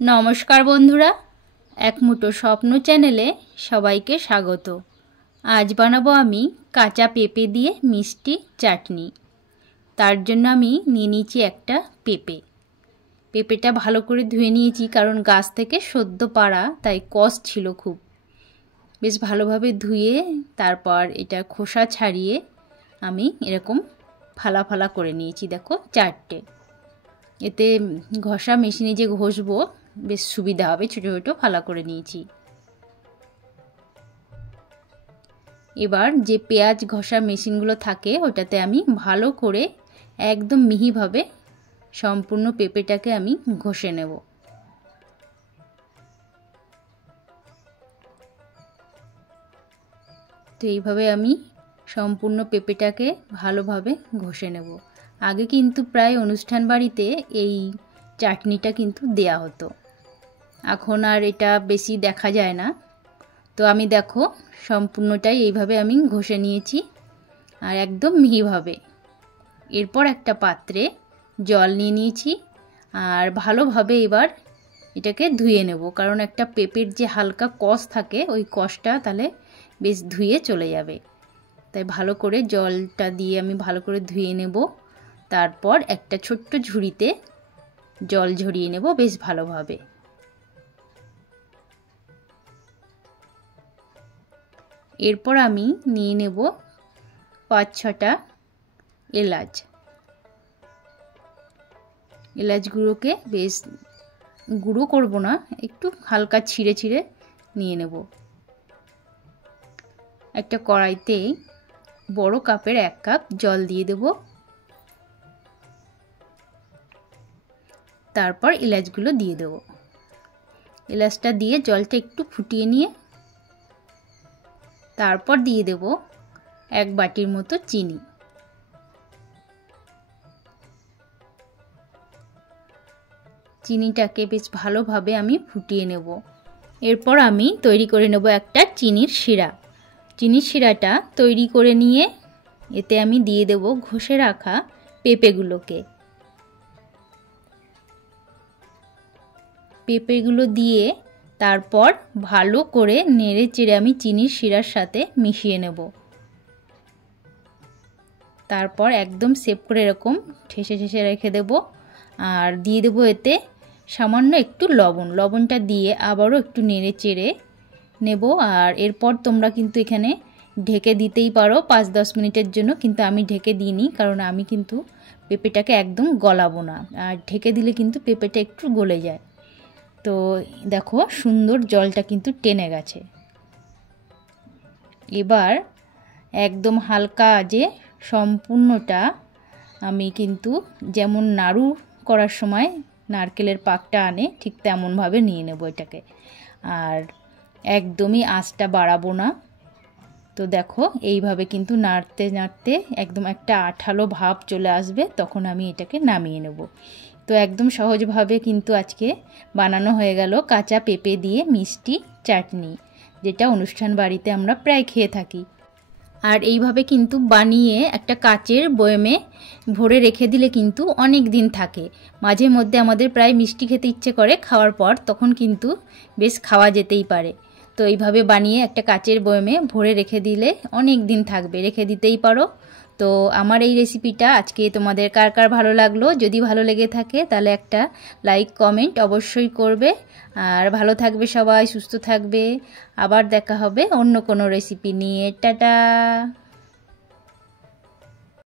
नमस्कार बंधुरा एक मुठो स्वप्न चैनेले सबाइके स्वागत। आज बानाबो आमी काचा पेঁপে दिए मिष्टि चाटनी। तार जन्य आमी निये निয়েছি একটা পেঁপে। পেঁপেটা ভালো করে ধুয়ে নিয়েছি কারণ গাছ থেকে সদ্য পাড়া তাই কষ ছিল খুব। বেশ ভালোভাবে ধুয়ে তারপর এটা খোসা ছাড়িয়ে আমি এরকম ফালা ফালা করে নিয়েছি। দেখো চারটে। এতে ঘষা মেশিনে যে ঘষবো বেশ সুবিধা হবে। ছোটো ছোটো ফালা করে নিয়েছি। এবার যে পেঁয়াজ ঘষা মেশিনগুলো থাকে ওটাতে আমি ভালো করে একদম মিহিভাবে সম্পূর্ণ পেঁপেটাকে আমি ঘষে নেব। তো এইভাবে আমি সম্পূর্ণ পেঁপেটাকে ভালোভাবে ঘষে নেব। আগে কিন্তু প্রায় অনুষ্ঠান বাড়িতে এই চাটনিটা কিন্তু দেয়া হতো, এখন আর এটা বেশি দেখা যায় না। তো আমি দেখো সম্পূর্ণটাই এইভাবে আমি ঘষে নিয়েছি আর একদম মিহিভাবে। এরপর একটা পাত্রে জল নিয়ে নিয়েছি আর ভালোভাবে এবার এটাকে ধুয়ে নেব, কারণ একটা পেঁপের যে হালকা কষ থাকে ওই কষটা তাহলে বেশ ধুয়ে চলে যাবে। তাই ভালো করে জলটা দিয়ে আমি ভালো করে ধুয়ে নেব। তারপর একটা ছোট্ট ঝুড়িতে জল ঝরিয়ে নেব বেশ ভালোভাবে। এরপর আমি নিয়ে নেব ৫-৬টা এলাচ। এলাচগুলোকে বেশ গুঁড়ো করব না, একটু হালকা ছিঁড়ে ছিঁড়ে নিয়ে নেব। একটা কড়াইতে বড় কাপের ১ কাপ জল দিয়ে দেব। তারপর এলাচগুলো দিয়ে দেব। এলাচটা দিয়ে জলটা একটু ফুটিয়ে নিয়ে তারপর দিয়ে দেব ১ বাটির মতো চিনি। চিনিটাকে বেশ ভালোভাবে আমি ফুটিয়ে নেব। এরপর আমি তৈরি করে নেব একটা চিনির শিরা। চিনির শিরাটা তৈরি করে নিয়ে এতে আমি দিয়ে দেব ঘষে রাখা পেঁপেগুলোকে। পেঁপেগুলো দিয়ে তারপর ভালো করে নেড়ে চেড়ে আমি চিনির শিরার সাথে মিশিয়ে নেব। তারপর একদম সেভ করে এরকম ঠেসে ঠেসে রেখে দেব। আর দিয়ে দেব এতে সামান্য একটু লবণ। লবণটা দিয়ে আবারও একটু নেড়ে চেড়ে নেব। আর এরপর তোমরা কিন্তু এখানে ঢেকে দিতেই পারো ৫-১০ মিনিটের জন্য, কিন্তু আমি ঢেকে দিইনি কারণ আমি কিন্তু পেঁপেটাকে একদম গলাবো না। আর ঢেকে দিলে কিন্তু পেঁপেটা একটু গলে যায়। তো দেখো সুন্দর জলটা কিন্তু টেনে গেছে। এবার একদম হালকা আঁচে সম্পূর্ণটা আমি কিন্তু যেমন নাড়ু করার সময় নারকেলের পাকটা আনে ঠিক তেমনভাবে নিয়ে নেব এটাকে। আর একদমই আঁচটা বাড়াবো না। তো দেখো এইভাবে কিন্তু নাড়তে নাড়তে একদম একটা আঠালো ভাব চলে আসবে, তখন আমি এটাকে নামিয়ে নেব। তো একদম সহজভাবে কিন্তু আজকে বানানো হয়ে গেল কাঁচা পেঁপে দিয়ে মিষ্টি চাটনি, যেটা অনুষ্ঠান বাড়িতে আমরা প্রায় খেয়ে থাকি। আর এইভাবে কিন্তু বানিয়ে একটা কাচের বয়মে ভরে রেখে দিলে কিন্তু অনেক দিন থাকে। মাঝে মধ্যে আমাদের প্রায় মিষ্টি খেতে ইচ্ছে করে খাওয়ার পর, তখন কিন্তু বেশ খাওয়া যেতেই পারে। তো এইভাবে বানিয়ে একটা কাচের বয়মে ভরে রেখে দিলে অনেক দিন থাকবে, রেখে দিতেই পারো। তো আমার এই রেসিপিটা আজকে তোমাদের কার কার ভালো লাগলো, যদি ভালো লেগে থাকে তাহলে একটা লাইক কমেন্ট অবশ্যই করবে। আর ভালো থাকবে সবাই, সুস্থ থাকবে। আবার দেখা হবে অন্য কোনো রেসিপি নিয়ে। টাটা।